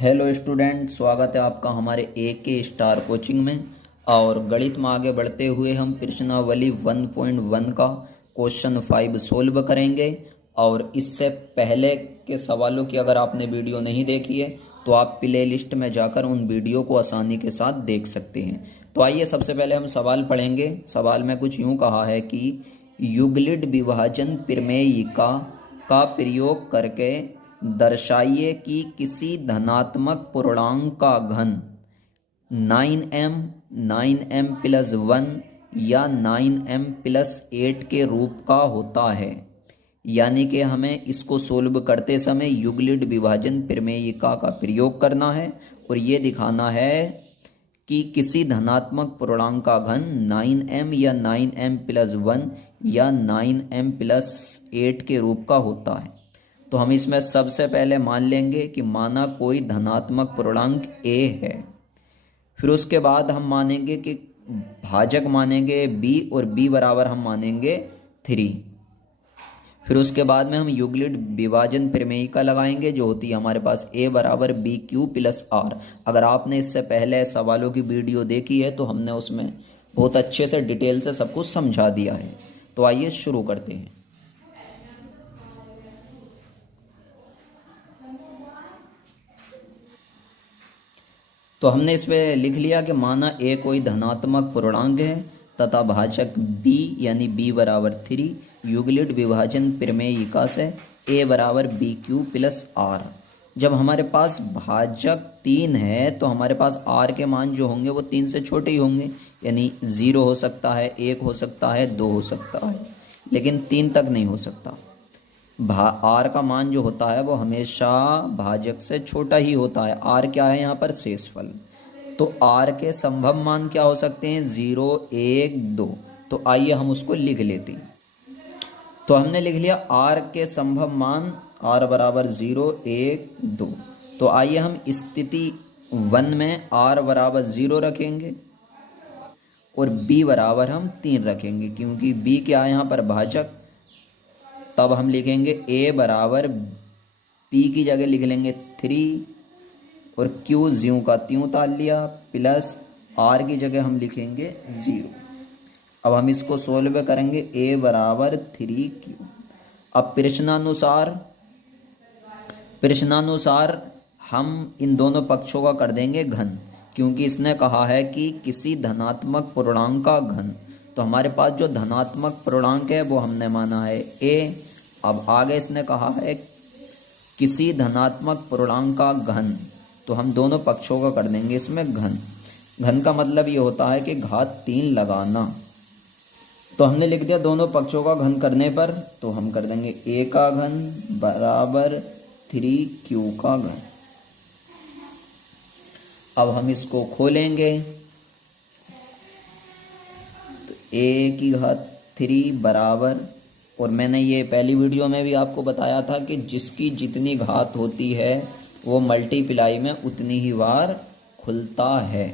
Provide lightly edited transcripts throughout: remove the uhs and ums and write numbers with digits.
Hello student, स्वागत है आपका हमारे के स्टार कोचिंग में। और गणित में आगे बढ़ते हुए हम प्रश्नावली 1.1 का क्वेश्चन 5 सोल्व करेंगे। और इससे पहले के सवालों की अगर आपने वीडियो नहीं देखी है तो आप प्ले लिस्ट में जाकर उन वीडियो को आसानी के साथ देख सकते हैं। तो आइए सबसे पहले हम सवाल पढ़ेंगे। सवाल में कुछ यूँ कहा है कि यूक्लिड विभाजन प्रमेयिका का प्रयोग करके दर्शाइए कि किसी धनात्मक पूर्णांक का घन 9m 9m प्लस 1 या 9m प्लस 8 के रूप का होता है। यानी कि हमें इसको सोल्व करते समय यूक्लिड विभाजन प्रमेयिका का प्रयोग करना है और ये दिखाना है कि किसी धनात्मक पूर्णांक का घन 9m या 9m प्लस 1 या 9m प्लस 8 के रूप का होता है। तो हम इसमें सबसे पहले मान लेंगे कि माना कोई धनात्मक पूर्णांक a है। फिर उसके बाद हम मानेंगे कि भाजक मानेंगे b और b बराबर हम मानेंगे 3। फिर उसके बाद में हम यूक्लिड विभाजन प्रमेयिका लगाएंगे जो होती है हमारे पास a बराबर बी क्यू प्लस आर। अगर आपने इससे पहले सवालों की वीडियो देखी है तो हमने उसमें बहुत अच्छे से डिटेल से सब कुछ समझा दिया है। तो आइए शुरू करते हैं। तो हमने इसमें लिख लिया कि माना a कोई धनात्मक पूर्णांक है तथा भाजक b यानी b बराबर 3 यूक्लिड विभाजन प्रमेयिका से a बराबर बी क्यू प्लस आर। जब हमारे पास भाजक 3 है तो हमारे पास r के मान जो होंगे वो 3 से छोटे ही होंगे, यानी 0 हो सकता है, 1 हो सकता है, 2 हो सकता है, लेकिन 3 तक नहीं हो सकता। आर का मान जो होता है वो हमेशा भाजक से छोटा ही होता है। आर क्या है यहाँ पर? शेषफल। तो आर के संभव मान क्या हो सकते हैं? 0, 1, 2। तो आइए हम उसको लिख लेते हैं। तो हमने लिख लिया आर के संभव मान आर बराबर 0, 1, 2। तो आइए हम स्थिति 1 में आर बराबर 0 रखेंगे और बी बराबर हम 3 रखेंगे, क्योंकि बी क्या है यहाँ पर? भाजक। तब हम लिखेंगे a बराबर p की जगह लिख लेंगे 3 और q ज्यों का त्यों ताल लिया प्लस r की जगह हम लिखेंगे 0। अब हम इसको सोल्व करेंगे a बराबर 3q। अब प्रश्नानुसार हम इन दोनों पक्षों का कर देंगे घन, क्योंकि इसने कहा है कि किसी धनात्मक पूर्णांक का घन। तो हमारे पास जो धनात्मक पूर्णांक है वो हमने माना है a। अब आगे इसने कहा है किसी धनात्मक पूर्णांक का घन, तो हम दोनों पक्षों का कर देंगे इसमें घन। घन का मतलब ये होता है कि घात 3 लगाना। तो हमने लिख दिया दोनों पक्षों का घन करने पर, तो हम कर देंगे a का घन बराबर 3q का घन। अब हम इसको खोलेंगे तो a की घात 3 बराबर, और मैंने ये पहली वीडियो में भी आपको बताया था कि जिसकी जितनी घात होती है वो मल्टीप्लाई में उतनी ही बार खुलता है।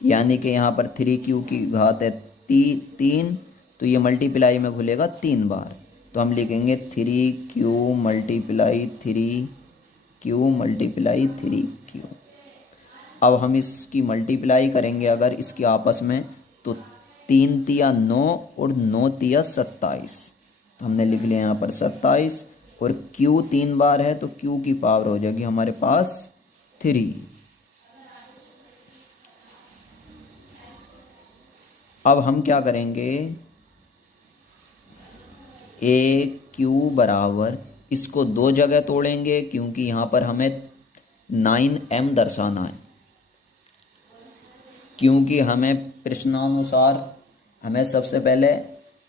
यानी कि यहाँ पर 3q की घात है 3, तो ये मल्टीप्लाई में खुलेगा 3 बार। तो हम लिखेंगे 3q multiply 3q multiply 3q। अब हम इसकी मल्टीप्लाई करेंगे अगर इसकी आपस में, तो 3 तिया 9 और 9 तिया 27। तो हमने लिख लिया यहाँ पर 27 और q 3 बार है तो q की पावर हो जाएगी हमारे पास 3। अब हम क्या करेंगे, aq बराबर इसको 2 जगह तोड़ेंगे, क्योंकि यहाँ पर हमें 9m दर्शाना है। क्योंकि हमें प्रश्नानुसार हमें सबसे पहले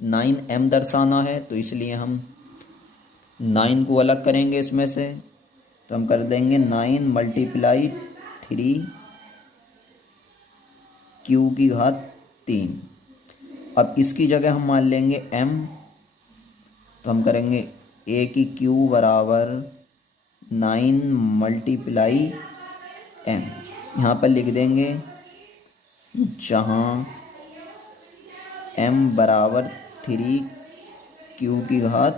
9m दर्शाना है, तो इसलिए हम 9 को अलग करेंगे इसमें से। तो हम कर देंगे 9 मल्टीप्लाई 3 q की घात 3। अब इसकी जगह हम मान लेंगे m, तो हम करेंगे a की q बराबर 9 मल्टीप्लाई m। यहाँ पर लिख देंगे जहाँ m बराबर 3q की घात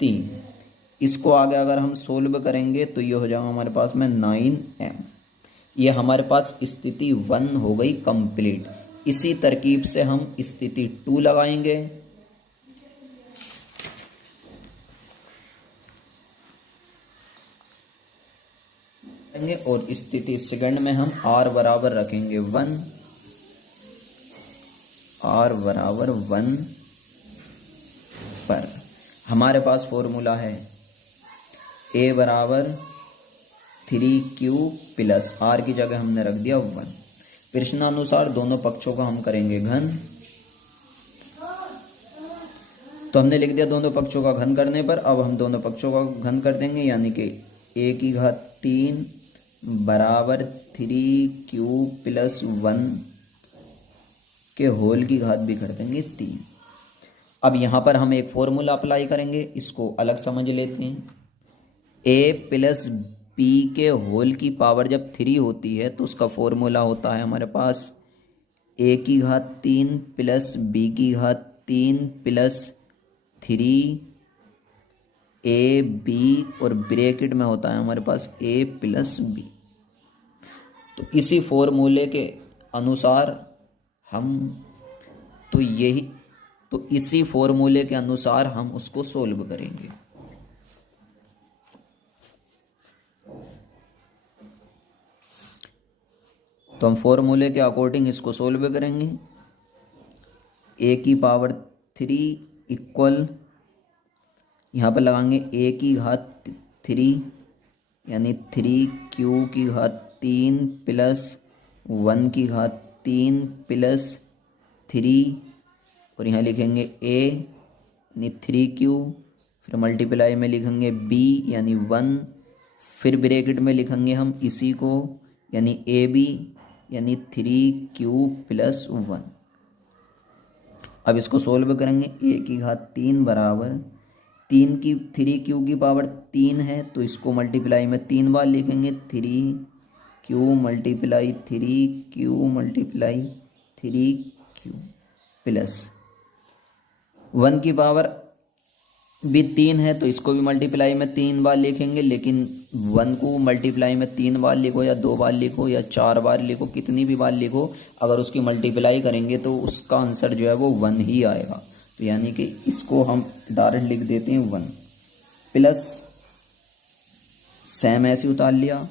3। इसको आगे अगर हम सोल्व करेंगे तो ये हो जाएगा हमारे पास में 9m। ये हमारे पास स्थिति 1 हो गई कंप्लीट। इसी तरकीब से हम स्थिति 2 लगाएंगे। और स्थिति सेकंड में हम r बराबर रखेंगे 1, r बराबर 1 पर हमारे पास फॉर्मूला है a बराबर 3q प्लस r की जगह हमने रख दिया 1। प्रश्नानुसार दोनों पक्षों का हम करेंगे घन। तो हमने लिख दिया दोनों पक्षों का घन करने पर। अब हम दोनों पक्षों का घन कर देंगे, यानी कि a की घात 3 बराबर 3q प्लस 1 के होल की घात भी कर देंगे 3। अब यहाँ पर हम एक फॉर्मूला अप्लाई करेंगे, इसको अलग समझ लेते हैं। a प्लस b के होल की पावर जब 3 होती है तो उसका फॉर्मूला होता है हमारे पास a की घात 3 प्लस b की घात 3 प्लस 3 ab और ब्रैकेट में होता है हमारे पास a प्लस b। तो इसी फॉर्मूले के अनुसार इसी फॉर्मूले के अनुसार हम उसको सोल्व करेंगे। तो हम फॉर्मूले के अकॉर्डिंग इसको सोल्व करेंगे। a की पावर 3 इक्वल यहाँ पर लगाएंगे a की घात 3 यानी 3q की घात 3 प्लस 1 की घात 3 प्लस 3 और यहाँ लिखेंगे a यानी 3q, फिर मल्टीप्लाई में लिखेंगे b यानी 1, फिर ब्रैकेट में लिखेंगे हम इसी को यानी ab यानी 3q प्लस 1। अब इसको सोल्व करेंगे। a की घात 3 बराबर 3q की पावर 3 है तो इसको मल्टीप्लाई में 3 बार लिखेंगे 3q multiply 3q multiply 3q plus 1 की पावर भी 3 है तो इसको भी मल्टीप्लाई में 3 बार लिखेंगे, लेकिन 1 को मल्टीप्लाई में 3 बार लिखो या 2 बार लिखो या 4 बार लिखो, कितनी भी बार लिखो, अगर उसकी मल्टीप्लाई करेंगे तो उसका आंसर जो है वो 1 ही आएगा। तो यानी कि इसको हम डायरेक्ट लिख देते हैं 1 प्लस सेम ऐसे उतार लिया।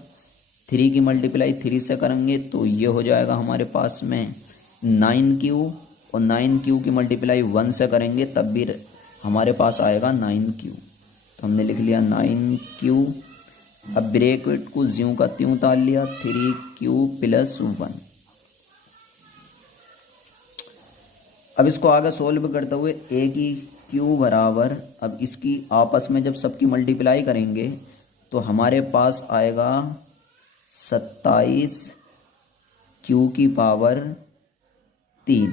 3 की मल्टीप्लाई 3 से करेंगे तो ये हो जाएगा हमारे पास में 9q और 9q की मल्टीप्लाई 1 से करेंगे तब भी हमारे पास आएगा 9q। तो हमने लिख लिया 9q। अब ब्रैकेट को ज्यों का त्यों उतार लिया 3q प्लस 1। अब इसको आगे सोल्व करते हुए a की q बराबर, अब इसकी आपस में जब सबकी मल्टीप्लाई करेंगे तो हमारे पास आएगा 27 q की पावर 3,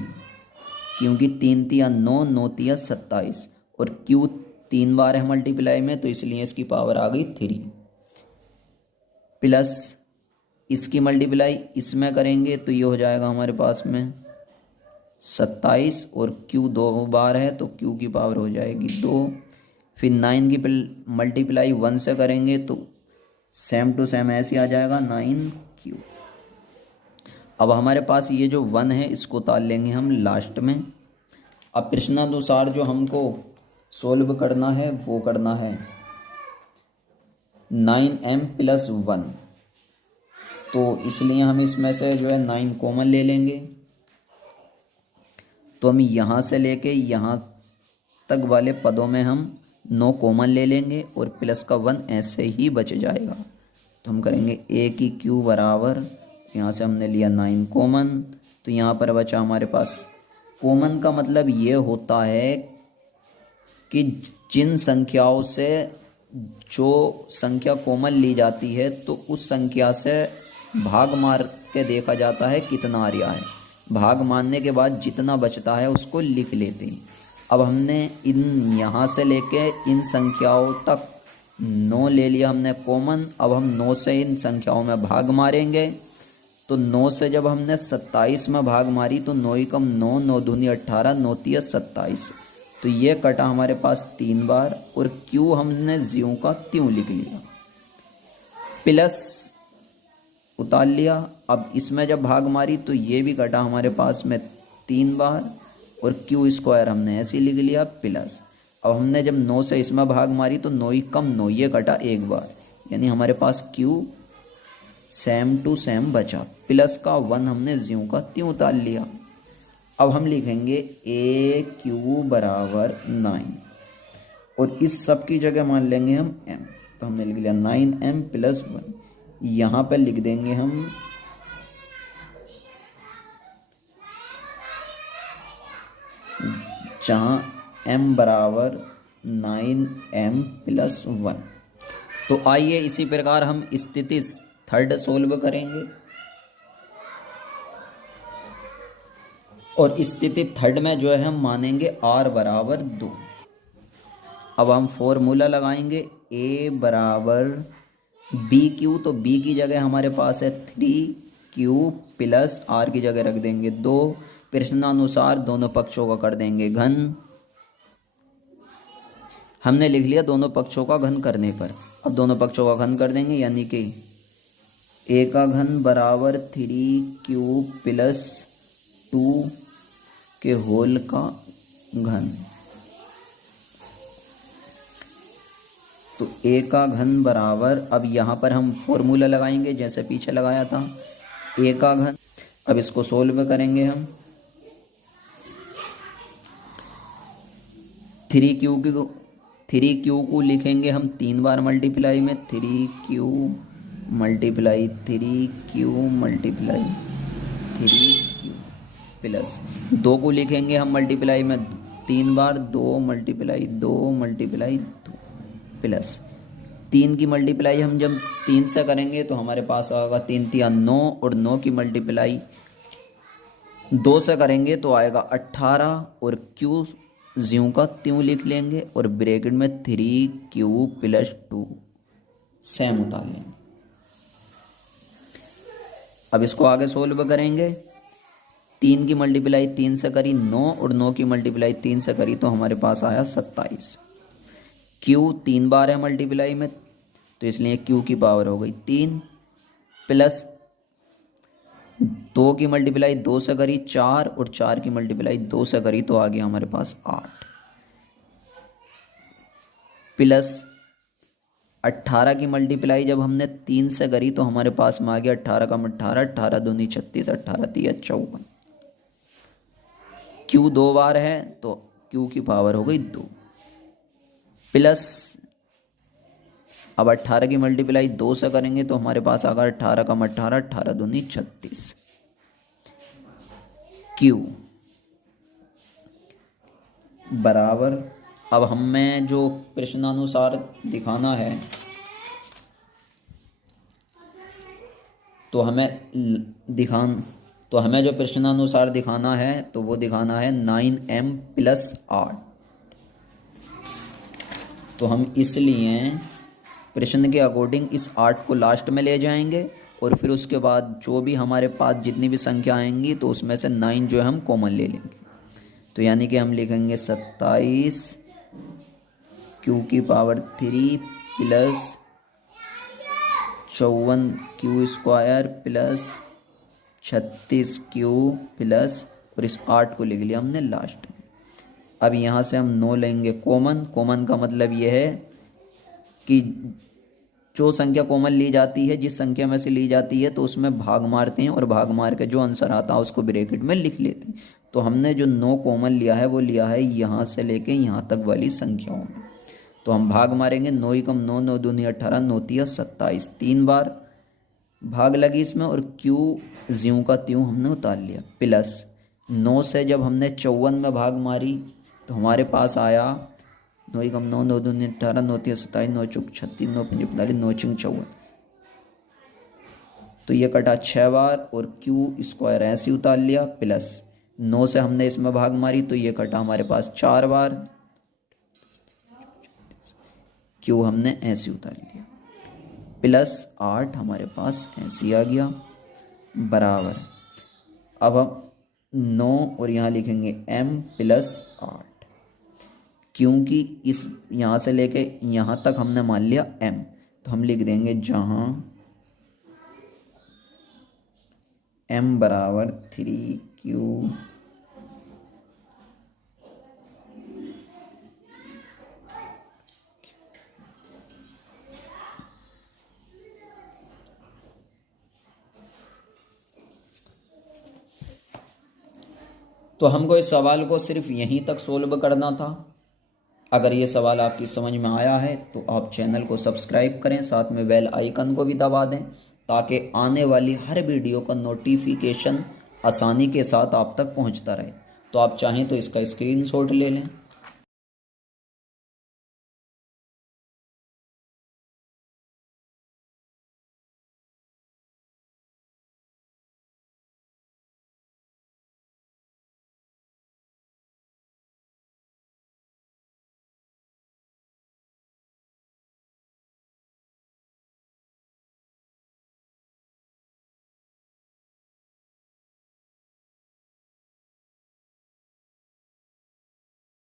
क्योंकि 3 तिया 9, 9 तिया 27 और q 3 बार है मल्टीप्लाई में तो इसलिए इसकी पावर आ गई 3 प्लस इसकी मल्टीप्लाई इसमें करेंगे तो ये हो जाएगा हमारे पास में 27 और q 2 बार है तो q की पावर हो जाएगी 2। फिर 9 की मल्टीप्लाई 1 से करेंगे तो सेम टू सेम ऐसे आ जाएगा 9q। अब हमारे पास ये जो 1 है इसको उतार लेंगे हम लास्ट में। अब प्रश्नानुसार जो हमको सोल्व करना है वो करना है 9m प्लस 1, तो इसलिए हम इसमें से जो है 9 कॉमन ले लेंगे। तो हम यहाँ से लेके यहाँ तक वाले पदों में हम 9 कॉमन ले लेंगे और प्लस का 1 ऐसे ही बच जाएगा। तो हम करेंगे a की q बराबर, यहाँ से हमने लिया 9 कॉमन तो यहाँ पर बचा हमारे पास। कॉमन का मतलब ये होता है कि जिन संख्याओं से जो संख्या कॉमन ली जाती है तो उस संख्या से भाग मार के देखा जाता है कितना आ रहा है। भाग मारने के बाद जितना बचता है उसको लिख लेते हैं। अब हमने इन यहाँ से लेके इन संख्याओं तक 9 ले लिया हमने कॉमन। अब हम 9 से इन संख्याओं में भाग मारेंगे तो 9 से जब हमने 27 में भाग मारी तो 9 कम 9, 9 दूनी 18, 9 तिया 27। तो ये कटा हमारे पास 3 बार और क्यू हमने ज्यों का त्यों लिख लिया, प्लस उतार लिया। अब इसमें जब भाग मारी तो ये भी कटा हमारे पास में 3 बार और क्यू स्क्वायर हमने ऐसे लिख लिया प्लस। अब हमने जब 9 से इसमें भाग मारी तो 9 ही कम 9 ये कटा एक बार, यानी हमारे पास क्यू सेम टू सेम बचा, प्लस का 1 हमने ज्यों का त्यों उतार लिया। अब हम लिखेंगे ए क्यू बराबर 9 और इस सब की जगह मान लेंगे हम m, तो हमने लिख लिया 9m प्लस 1। यहाँ पर लिख देंगे हम जहाँ m बराबर 9m प्लस 1। तो आइए इसी प्रकार हम स्थिति थर्ड सोल्व करेंगे और स्थिति थर्ड में जो है हम मानेंगे r बराबर 2। अब हम फॉर्मूला लगाएंगे a बराबर बी क्यू, तो b की जगह हमारे पास है 3q प्लस r की जगह रख देंगे 2। प्रश्नानुसार दोनों पक्षों का कर देंगे घन। हमने लिख लिया दोनों पक्षों का घन करने पर। अब दोनों पक्षों का घन कर देंगे, यानी कि a का घन बराबर 3q प्लस 2 के होल का घन। तो a का घन बराबर, अब यहाँ पर हम फॉर्मूला लगाएंगे जैसे पीछे लगाया था, a का घन। अब इसको सोल्व करेंगे हम। 3q को लिखेंगे हम 3 बार मल्टीप्लाई में, 3q multiply 3q multiply 3q plus 2 को लिखेंगे हम मल्टीप्लाई में 3 बार, 2 मल्टीप्लाई 2 मल्टीप्लाई 2 प्लस 3 की मल्टीप्लाई हम जब 3 से करेंगे तो हमारे पास आएगा 3 तिया 9 और 9 की मल्टीप्लाई 2 से करेंगे तो आएगा 18 और q ज्यों का त्यों लिख लेंगे और ब्रैकेट में 3q प्लस 2 सेम उतार लेंगे। अब इसको आगे सोल्व करेंगे। 3 की मल्टीप्लाई 3 से करी 9 और 9 की मल्टीप्लाई 3 से करी तो हमारे पास आया 27। q 3 बार है मल्टीप्लाई में तो इसलिए q की पावर हो गई 3 प्लस 2 की मल्टीप्लाई 2 से करी 4 और 4 की मल्टीप्लाई 2 से करी तो आ गया हमारे पास 8 प्लस 18 की मल्टीप्लाई जब हमने 3 से करी तो हमारे पास में आ गया 18 का 18, 18 दूनी 36, 18 तिया 54। q 2 बार है तो q की पावर हो गई 2 प्लस अब 18 की मल्टीप्लाई 2 से करेंगे तो हमारे पास आएगा 18 का 18, 18 दूनी 36। q बराबर, अब हमें जो प्रश्नानुसार दिखाना है तो हमें जो प्रश्नानुसार दिखाना है तो वो दिखाना है 9m प्लस 8। तो हम इसलिए प्रश्न के अकॉर्डिंग इस 8 को लास्ट में ले जाएंगे और फिर उसके बाद जो भी हमारे पास जितनी भी संख्या आएंगी तो उसमें से 9 जो है हम कॉमन ले लेंगे। तो यानी कि हम लिखेंगे 27 q की power 3 plus 54 q square plus 36 q plus, और इस 8 को लिख लिया हमने लास्ट में। अब यहाँ से हम 9 लेंगे कॉमन। कॉमन का मतलब ये है कि जो संख्या कॉमन ली जाती है, जिस संख्या में से ली जाती है तो उसमें भाग मारते हैं और भाग मार के जो आंसर आता है उसको ब्रैकेट में लिख लेते हैं। तो हमने जो 9 कॉमन लिया है वो लिया है यहाँ से लेके यहाँ तक वाली संख्याओं में। तो हम भाग मारेंगे 9 ही कम 9, 9 दूनी 18, 9 तिया 27, 3 बार भाग लगी इसमें और q ज्यों का त्यों हमने उतार लिया प्लस 9 से जब हमने 54 में भाग मारी तो हमारे पास आया 9 ही कम 9, 9 दूनी 18, 9 तिया 27, 9 चौक 36, 9 पंजे 45, 9 चिंग 54। तो ये कटा 6 बार और q स्क्वायर ऐसे उतार लिया प्लस 9 से हमने इसमें भाग मारी तो ये कटा हमारे पास 4 बार, q हमने ऐसे उतार लिया प्लस 8 हमारे पास ऐसे आ गया बराबर। अब हम 9 और यहाँ लिखेंगे m प्लस 8 क्योंकि इस यहाँ से लेके यहाँ तक हमने मान लिया m, तो हम लिख देंगे जहाँ m बराबर 3q तो हमको इस सवाल को सिर्फ यहीं तक सोल्व करना था। अगर ये सवाल आपकी समझ में आया है तो आप चैनल को सब्सक्राइब करें, साथ में बेल आइकन को भी दबा दें ताकि आने वाली हर वीडियो का नोटिफिकेशन आसानी के साथ आप तक पहुंचता रहे। तो आप चाहें तो इसका स्क्रीनशॉट ले लें।